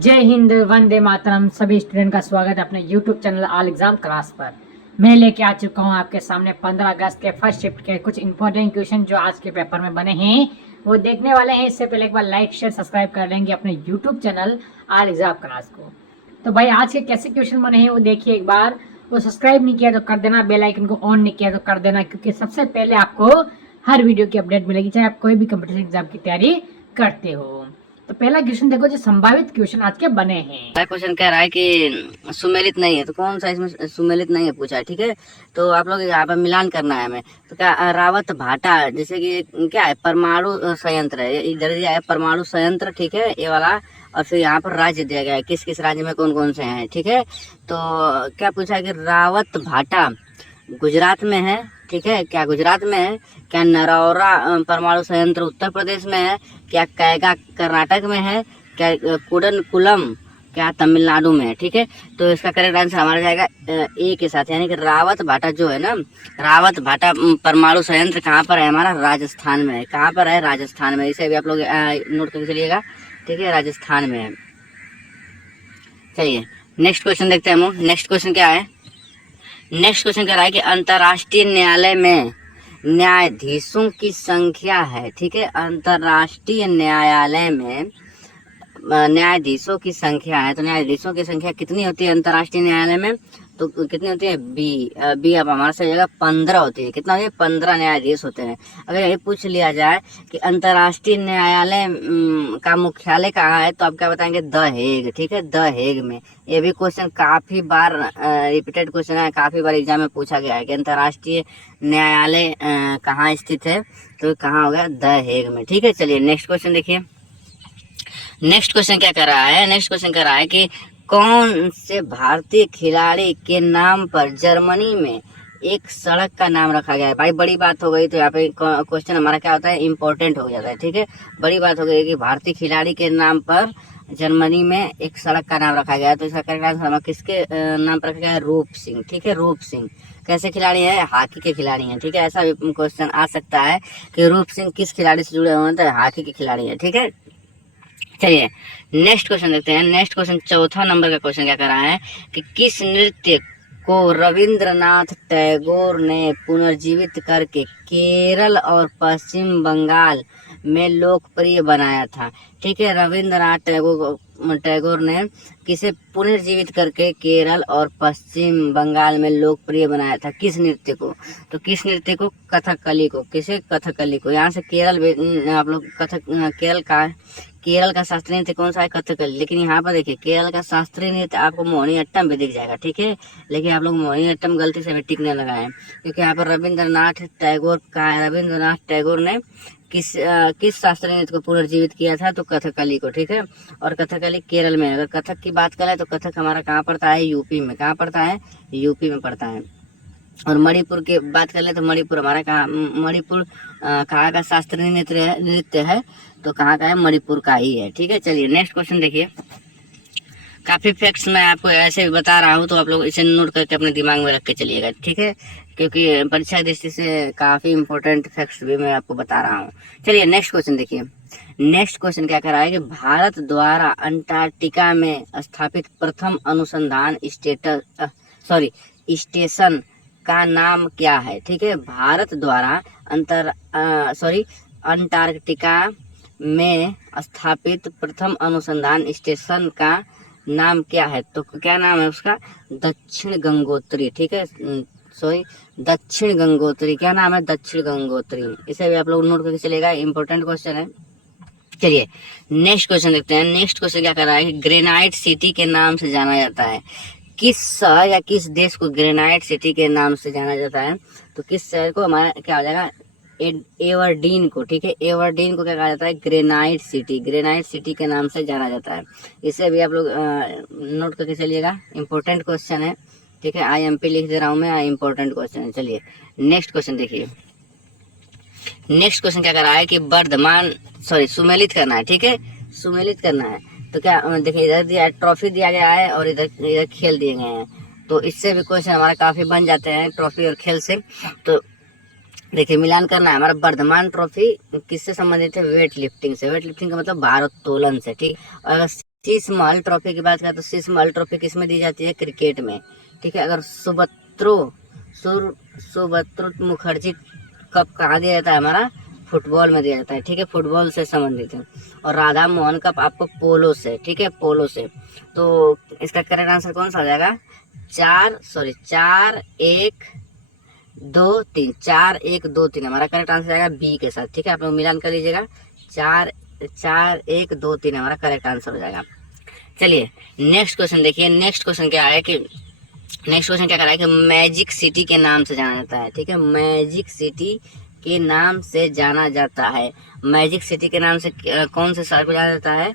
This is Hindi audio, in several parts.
जय हिंद, वंदे मातरम। सभी स्टूडेंट का स्वागत है अपने YouTube channel all exam class पर। मैं लेके आ चुका हूँ आपके सामने 15 अगस्त के फर्स्ट शिफ्ट के कुछ इंपॉर्टेंट क्वेश्चन जो आज के पेपर में बने हैं वो देखने वाले हैं। इससे पहले एक बार लाइक शेयर सब्सक्राइब कर लेंगे अपने YouTube channel all exam class को। तो भाई आज के कैसे क्वेश्चन बने हैं वो देखिए एक बार। वो सब्सक्राइब नहीं किया तो कर देना, बेल आइकन को ऑन नहीं किया तो कर देना, क्योंकि सबसे पहले आपको हर वीडियो की अपडेट मिलेगी, चाहे आप कोई भी कॉम्पिटिशन एग्जाम की तैयारी करते हो। तो पहला क्वेश्चन देखो, जो संभावित क्वेश्चन आज के बने हैं। क्वेश्चन कह रहा है कि सुमेलित नहीं है, तो कौन सा इसमें सुमेलित नहीं है पूछा है। ठीक है, तो आप लोग यहाँ पर मिलान करना है हमें। तो क्या रावत भाटा, जैसे कि क्या है, परमाणु संयंत्र है, इधर दिया है परमाणु संयंत्र। ठीक है, ये वाला। और फिर यहाँ पर राज्य दिया गया है, किस किस राज्य में कौन कौन से हैं। ठीक है, तो क्या पूछा है कि रावत भाटा गुजरात में है। ठीक है, क्या गुजरात में है? क्या नरौरा परमाणु संयंत्र उत्तर प्रदेश में है? क्या कैगा कर्नाटक में है? क्या कुडनकुलम क्या तमिलनाडु में है? ठीक है, तो इसका करेक्ट आंसर हमारा जाएगा ए के साथ, यानी कि रावत भाटा जो है ना, रावत भाटा परमाणु संयंत्र कहाँ पर है? हमारा राजस्थान में है। कहाँ पर है? राजस्थान में। इसे भी आप लोग नोट करके चलिएगा। ठीक है, राजस्थान में है। चलिए नेक्स्ट क्वेश्चन देखते हैं हम लोग। नेक्स्ट क्वेश्चन क्या है? नेक्स्ट क्वेश्चन कह रहा है कि अंतर्राष्ट्रीय न्यायालय में न्यायाधीशों की संख्या है। ठीक है, अंतर्राष्ट्रीय न्यायालय में न्यायाधीशों की संख्या है। तो न्यायाधीशों की संख्या कितनी होती है अंतर्राष्ट्रीय न्यायालय में? तो कितनी होती है? बी अब हमारे से जगह 15 होती है। कितना होती है? 15 न्यायाधीश होते हैं। अगर यही पूछ लिया जाए कि अंतर्राष्ट्रीय न्यायालय का मुख्यालय कहाँ है, तो आप क्या बताएंगे? The Hague. ठीक है, द हेग में। ये भी क्वेश्चन काफी बार रिपीटेड क्वेश्चन है, काफी बार एग्जाम में पूछा गया है कि अंतर्राष्ट्रीय न्यायालय कहाँ स्थित है, तो कहाँ हो गया? द हेग में। ठीक है, चलिए नेक्स्ट क्वेश्चन देखिए। नेक्स्ट क्वेश्चन क्या कर रहा है? नेक्स्ट क्वेश्चन कर रहा है कि कौन से भारतीय खिलाड़ी के नाम पर जर्मनी में एक सड़क का नाम रखा गया है? भाई बड़ी बात हो गई, तो यहाँ पे क्वेश्चन हमारा क्या होता है? इम्पोर्टेंट हो जाता है। ठीक है, बड़ी बात हो गई कि भारतीय खिलाड़ी के नाम पर जर्मनी में एक सड़क का नाम रखा गया है। तो इसका करेक्ट आंसर हमारा किसके नाम पर रखा गया है? रूप सिंह। ठीक है, रूप सिंह कैसे खिलाड़ी है? हॉकी के खिलाड़ी हैं। ठीक है, ऐसा भी क्वेश्चन आ सकता है कि रूप सिंह किस खिलाड़ी से जुड़े हुए हैं, तो हॉकी के खिलाड़ी है। ठीक है, चलिए नेक्स्ट क्वेश्चन देखते हैं। नेक्स्ट क्वेश्चन चौथा नंबर का क्वेश्चन क्या कर रहा है कि किस नृत्य को रविंद्रनाथ टैगोर ने पुनर्जीवित करके केरल और पश्चिम बंगाल में लोकप्रिय बनाया था? ठीक है, रविंद्रनाथ टैगोर ने किसे पुनर्जीवित करके केरल और पश्चिम बंगाल में लोकप्रिय बनाया था? किस नृत्य को? तो किस नृत्य को? कथकली को। किसे? कथकली को। यहाँ से केरल आप लोग केरल का शास्त्रीय नृत्य कौन सा है? कथकली। लेकिन यहाँ पर देखिए केरल का शास्त्रीय नृत्य आपको मोहिनीअट्टम भी दिख जाएगा। ठीक है, लेकिन आप लोग मोहिनीअट्टम गलती से भी टिक नहीं लगाए, क्योंकि यहाँ पर रविंद्रनाथ टैगोर ने किस शास्त्रीय नृत्य को पुनर्जीवित किया था? तो कथकली को। ठीक है, और कथकली केरल में। अगर कथक की बात करें तो कथक हमारा कहाँ पड़ता है? यूपी में। कहाँ पड़ता है? यूपी में पड़ता है। और मणिपुर की बात कर ले तो मणिपुर हमारा कहाँ? मणिपुर कहाँ का शास्त्रीय नृत्य है? तो कहाँ का है? मणिपुर का ही है। ठीक है, चलिए नेक्स्ट क्वेश्चन देखिए। काफी फैक्ट्स मैं आपको ऐसे भी बता रहा हूँ, तो आप लोग इसे नोट करके अपने दिमाग में रख के चलिएगा। ठीक है, क्योंकि परीक्षा दृष्टि से काफी इंपॉर्टेंट फैक्ट्स भी मैं आपको बता रहा हूँ। चलिए नेक्स्ट क्वेश्चन देखिए। नेक्स्ट क्वेश्चन क्या कर रहा है कि भारत द्वारा अंटार्कटिका में स्थापित प्रथम अनुसंधान स्टेशन का नाम क्या है? ठीक है, भारत द्वारा अंटार्कटिका में स्थापित प्रथम अनुसंधान स्टेशन का नाम क्या है? तो क्या नाम है उसका? दक्षिण गंगोत्री। ठीक है, दक्षिण गंगोत्री। क्या नाम है? दक्षिण गंगोत्री। इसे भी आप लोग नोट करके चलेगा, इंपॉर्टेंट क्वेश्चन है। चलिए नेक्स्ट क्वेश्चन देखते हैं। नेक्स्ट क्वेश्चन क्या कर रहा है? ग्रेनाइट सिटी के नाम से जाना जाता है। किस शहर या किस देश को ग्रेनाइट सिटी के नाम से जाना जाता है? तो किस शहर को? हमारा क्या हो जाएगा? एवर्डीन को। ठीक है, एवर्डीन को क्या कहा जाता है? ग्रेनाइट सिटी के नाम से जाना जाता है। इसे भी आप लोग नोट करके चलिएगा, इंपॉर्टेंट क्वेश्चन है। ठीक है, IMP लिख दे रहा हूँ मैं, इंपॉर्टेंट क्वेश्चन है। चलिए नेक्स्ट क्वेश्चन देखिए। नेक्स्ट क्वेश्चन क्या कर रहा है कि सुमेलित करना है। ठीक है, सुमेलित करना है। तो क्या देखिए, इधर दिया ट्रॉफी दिया गया है और इधर खेल दिए गए हैं, तो इससे भी क्वेश्चन हमारा काफी बन जाते हैं ट्रॉफी और खेल से। तो देखिए मिलान करना है। हमारा वर्धमान ट्रॉफी किससे संबंधित है? वेट लिफ्टिंग से। वेट लिफ्टिंग का मतलब भारोत्तोलन से। ठीक, और शीश महल ट्रॉफी की बात करें तो शीश महल ट्रॉफी किस में दी जाती है? क्रिकेट में, ठीक है। अगर सुब्रतो मुखर्जी कप कहाँ दिया जाता है? हमारा फुटबॉल में दिया जाता है, ठीक है, फुटबॉल से संबंधित है। और राधा मोहन कप आपको पोलो से, ठीक है, पोलो से। तो इसका करेक्ट आंसर कौन सा हो जाएगा? 4-1-2-3 हमारा करेक्ट आंसर आएगा बी के साथ, ठीक है। आप लोग मिलान कर लीजिएगा, 4-1-2-3 हमारा करेक्ट आंसर हो जाएगा। चलिए नेक्स्ट क्वेश्चन देखिए। नेक्स्ट क्वेश्चन क्या कह रहा है कि मैजिक सिटी के नाम से जाना जाता है, ठीक है, मैजिक सिटी के नाम से जाना जाता है। मैजिक सिटी के नाम से कौन से शहर को जाना जाता है?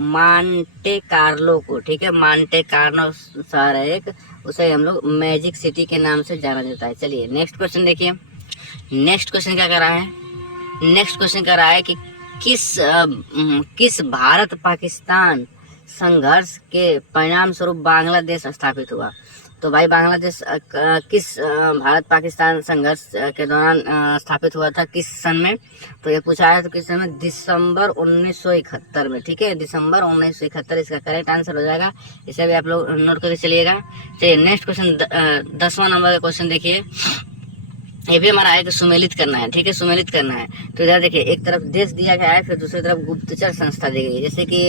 मांटे कार्लो को, ठीक है, मांटे कार्लो शहर है एक, उसे हम लोग मैजिक सिटी के नाम से जाना जाता है। चलिए नेक्स्ट क्वेश्चन देखिए। नेक्स्ट क्वेश्चन क्या कर रहा है? नेक्स्ट क्वेश्चन कर रहा है कि किस भारत पाकिस्तान संघर्ष के परिणाम स्वरूप बांग्लादेश स्थापित हुआ? तो भाई बांग्लादेश किस भारत पाकिस्तान संघर्ष के दौरान स्थापित हुआ था, किस सन में? तो ये पूछा है तो किस सन में? दिसंबर 1971 में, ठीक है, दिसंबर 1971 इसका करेक्ट आंसर हो जाएगा। इसे भी आप लोग नोट करके चलिएगा। चलिए नेक्स्ट क्वेश्चन 10वां नंबर का क्वेश्चन देखिए। ये भी हमारा है कि सुमेलित करना है, ठीक है, सुमेलित करना है। तो इधर देखिए, एक तरफ देश दिया गया है, फिर दूसरी तरफ गुप्तचर संस्था दी गई है। जैसे कि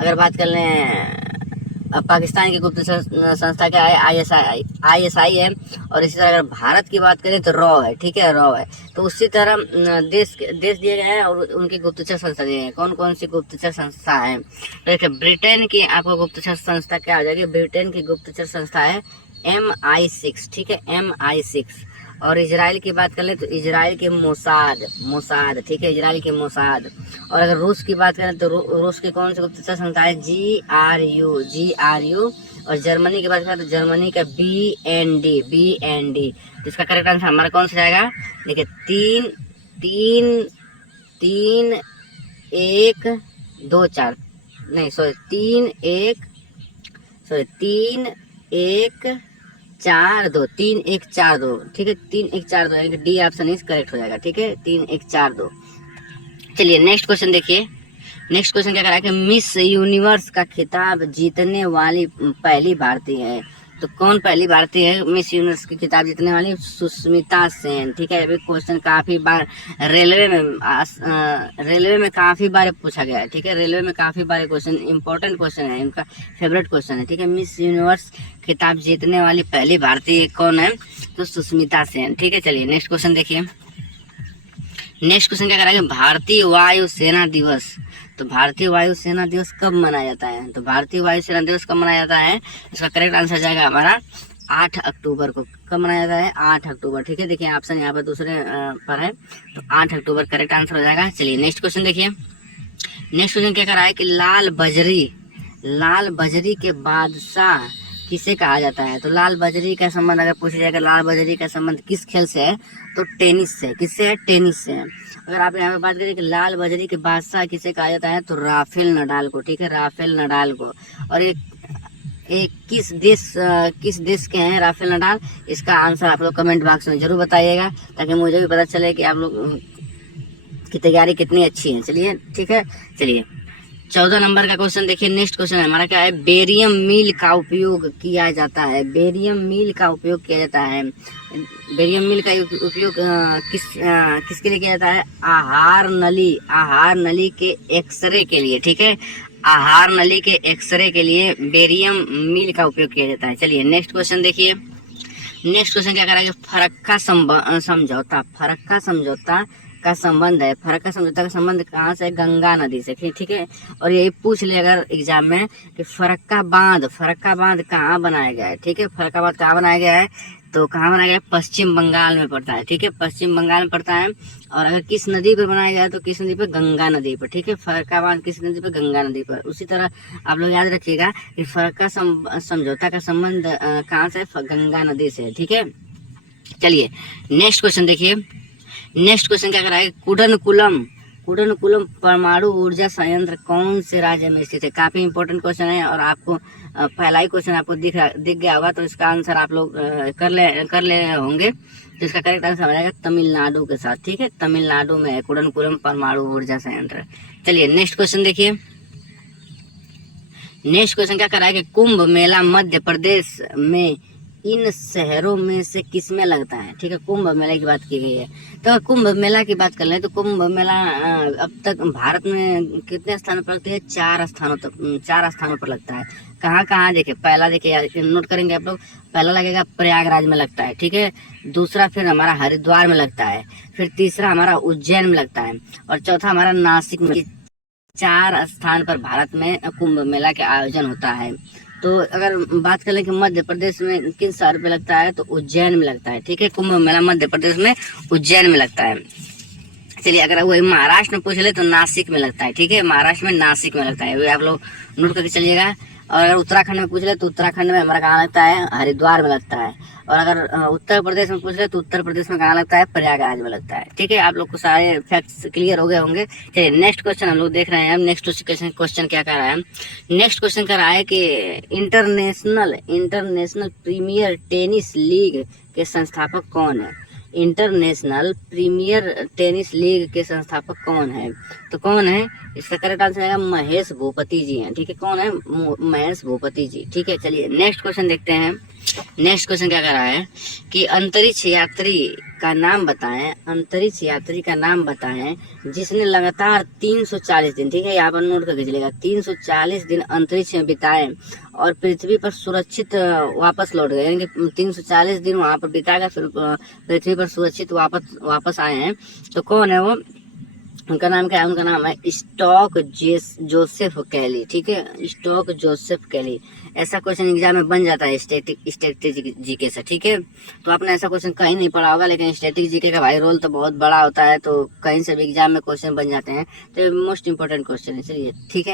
अगर बात कर लें पाकिस्तान की गुप्तचर संस्था क्या है? ISI है। और इसी तरह अगर भारत की बात करें तो रॉ है, ठीक है, रॉ है। तो उसी तरह देश दिए गए हैं और उनकी गुप्तचर संस्था दी गई है। कौन कौन सी गुप्तचर संस्था है? तो देखिए, ब्रिटेन की आपको गुप्तचर संस्था क्या आ जाएगी? ब्रिटेन की गुप्तचर संस्था है MI6, ठीक है, MI6। और इजराइल की बात कर ले तो इजराइल के मोसाद, ठीक है, इजराइल के मोसाद। और अगर रूस की बात करें तो रूस की कौन सी गुप्तचर संस्था है? GRU। और जर्मनी की बात करें तो जर्मनी का BND। तो इसका करेक्ट आंसर हमारा कौन सा जाएगा? देखिए 3-1-2-4 नहीं सॉरी 3-1-4-2 3-1-4-2, ठीक है, 3-1-4-2 यानी डी ऑप्शन इज करेक्ट हो जाएगा, ठीक है, 3-1-4-2। चलिए नेक्स्ट क्वेश्चन देखिए। नेक्स्ट क्वेश्चन क्या कर रहा है कि मिस यूनिवर्स का खिताब जीतने वाली पहली भारतीय है। तो कौन पहली भारतीय है मिस यूनिवर्स की खिताब जीतने वाली? सुष्मिता सेन, ठीक है। अभी क्वेश्चन काफी बार रेलवे में काफी बार पूछा गया है, ठीक है, रेलवे में काफी बार क्वेश्चन इंपॉर्टेंट क्वेश्चन है, इनका फेवरेट क्वेश्चन है, ठीक है। मिस यूनिवर्स खिताब जीतने वाली पहली भारतीय कौन है? तो सुष्मिता सेन, ठीक है। चलिए नेक्स्ट क्वेश्चन देखिए। नेक्स्ट क्वेश्चन क्या करेंगे? भारतीय वायु सेना दिवस। तो भारतीय वायु सेना दिवस कब मनाया जाता है? तो भारतीय वायु सेना दिवस कब मनाया जाता है? इसका करेक्ट आंसर जाएगा हमारा 8 अक्टूबर को। कब मनाया जाता है? 8 अक्टूबर, ठीक है। देखिए ऑप्शन यहाँ पर दूसरे पर है, तो 8 अक्टूबर करेक्ट आंसर हो जाएगा। चलिए नेक्स्ट क्वेश्चन देखिए। नेक्स्ट क्वेश्चन क्या कर रहा है कि लाल बजरी के बादशाह किसे कहा जाता है? तो लाल बजरी का संबंध अगर पूछा जाएगा, लाल बजरी का संबंध किस खेल से है? तो टेनिस से। किससे है? टेनिस से है। अगर आप यहाँ पे बात करें कि लाल बजरी के बादशाह किसे कहा जाता है? तो राफेल नडाल को, ठीक है, राफेल नडाल को। और एक किस देश के हैं राफेल नडाल? इसका आंसर आप लोग कमेंट बॉक्स में जरूर बताइएगा, ताकि मुझे भी पता चले कि आप लोग की तैयारी कितनी अच्छी है। चलिए ठीक है। चलिए 14 नंबर का क्वेश्चन देखिए। नेक्स्ट क्वेश्चन हमारा क्या है? बेरियम मील का उपयोग किया जाता है। बेरियम मील का उपयोग किया जाता है। बेरियम मील का उपयोग किसके लिए किया जाता है? आहार नली के एक्सरे के लिए, ठीक है, आहार नली के एक्सरे के लिए बेरियम मील का उपयोग किया जाता है। चलिए नेक्स्ट क्वेश्चन देखिए। नेक्स्ट क्वेश्चन क्या करेंगे? फरक्का समझौता का संबंध है। फरक्का समझौता का संबंध कहाँ से? गंगा नदी से, ठीक है। और यही पूछ ले अगर एग्जाम में कि फरक्का बांध कहाँ बनाया गया है, ठीक है, फरक्का बांध कहाँ बनाया गया है? तो कहाँ बनाया गया है? पश्चिम बंगाल में पड़ता है, ठीक है, पश्चिम बंगाल में पड़ता है। और अगर किस नदी पर बनाया गया है तो किस नदी पर? गंगा नदी पर, ठीक है, फरक्का बांध किस नदी पर? गंगा नदी पर। उसी तरह आप लोग याद रखिएगा कि फरक्का समझौता का संबंध कहाँ से? गंगा नदी से, ठीक है। चलिए नेक्स्ट क्वेश्चन देखिए। नेक्स्ट क्वेश्चन क्या कर रहा है? कुडनकुलम परमाणु ऊर्जा संयंत्र कौन से राज्य में स्थित है? काफी इंपॉर्टेंट क्वेश्चन है और आपको पहला ही क्वेश्चन आपको दिख गया होगा, तो इसका आंसर आप लोग कर ले होंगे। तो इसका करेक्ट आंसर हो जाएगा तमिलनाडु के साथ, ठीक है, तमिलनाडु में है कुडनकुलम परमाणु ऊर्जा संयंत्र। चलिए नेक्स्ट क्वेश्चन देखिए। नेक्स्ट क्वेश्चन क्या कर रहा है कि कुंभ मेला मध्य प्रदेश में इन शहरों में से किस में लगता है। ठीक है, कुंभ मेला की बात की गई है। तो अगर कुंभ मेला की बात कर ले तो कुंभ मेला अब तक भारत में कितने स्थानों पर लगती है, 4 स्थानों पर लगता है। कहाँ कहाँ देखिए, पहला देखिए नोट करेंगे आप लोग, पहला लगेगा प्रयागराज में लगता है। ठीक है, दूसरा फिर हमारा हरिद्वार में लगता है, फिर तीसरा हमारा उज्जैन में लगता है, और चौथा हमारा नासिक में। 4 स्थान पर भारत में कुंभ मेला के आयोजन होता है। तो अगर बात करें कि मध्य प्रदेश में किन शहर पे लगता है, तो उज्जैन में लगता है। ठीक है, कुंभ मेला मध्य प्रदेश में उज्जैन में लगता है। चलिए, अगर वही महाराष्ट्र में पूछ ले तो नासिक में लगता है। ठीक है, महाराष्ट्र में नासिक में लगता है, वही आप लोग नोट करके चलिएगा। और अगर उत्तराखंड में पूछ ले तो उत्तराखंड में हमारा कहाँ लगता है, हरिद्वार में लगता है। और अगर उत्तर प्रदेश में पूछ ले तो उत्तर प्रदेश में कहाँ लगता है, प्रयागराज में लगता है। ठीक है, आप लोग को सारे फैक्ट्स क्लियर हो गए होंगे। चलिए नेक्स्ट क्वेश्चन हम लोग देख रहे हैं। नेक्स्ट क्वेश्चन क्या कर रहा है, नेक्स्ट क्वेश्चन कर रहा है कि इंटरनेशनल प्रीमियर टेनिस लीग के संस्थापक कौन है। इंटरनेशनल प्रीमियर टेनिस लीग के संस्थापक कौन है, तो कौन है, इसका करेक्ट आंसर है महेश भूपति जी हैं। ठीक है, कौन है, महेश भूपति जी। ठीक है, चलिए नेक्स्ट क्वेश्चन देखते हैं। नेक्स्ट क्वेश्चन क्या कर रहा है कि अंतरिक्ष यात्री का नाम बताएं, अंतरिक्ष यात्री का नाम बताएं जिसने लगातार 340 दिन, ठीक है यहाँ पर नोट करके चलेगा, 340 दिन अंतरिक्ष में बिताए और पृथ्वी पर सुरक्षित वापस लौट गए। यानी कि 340 दिन वहां पर बिताकर फिर पृथ्वी पर सुरक्षित वापस आए हैं। तो कौन है वो, उनका नाम क्या है, उनका नाम है स्टॉक जोसेफ कैली। ठीक है, स्टॉक जोसेफ कैली। ऐसा क्वेश्चन एग्जाम में बन जाता है स्टैटिक जीके से। ठीक है, तो आपने ऐसा क्वेश्चन कहीं नहीं पढ़ा होगा, लेकिन स्टैटिक जीके का भाई रोल तो बहुत बड़ा होता है, तो कहीं से भी एग्जाम में क्वेश्चन बन जाते हैं। तो मोस्ट इंपोर्टेंट क्वेश्चन है। चलिए ठीक है।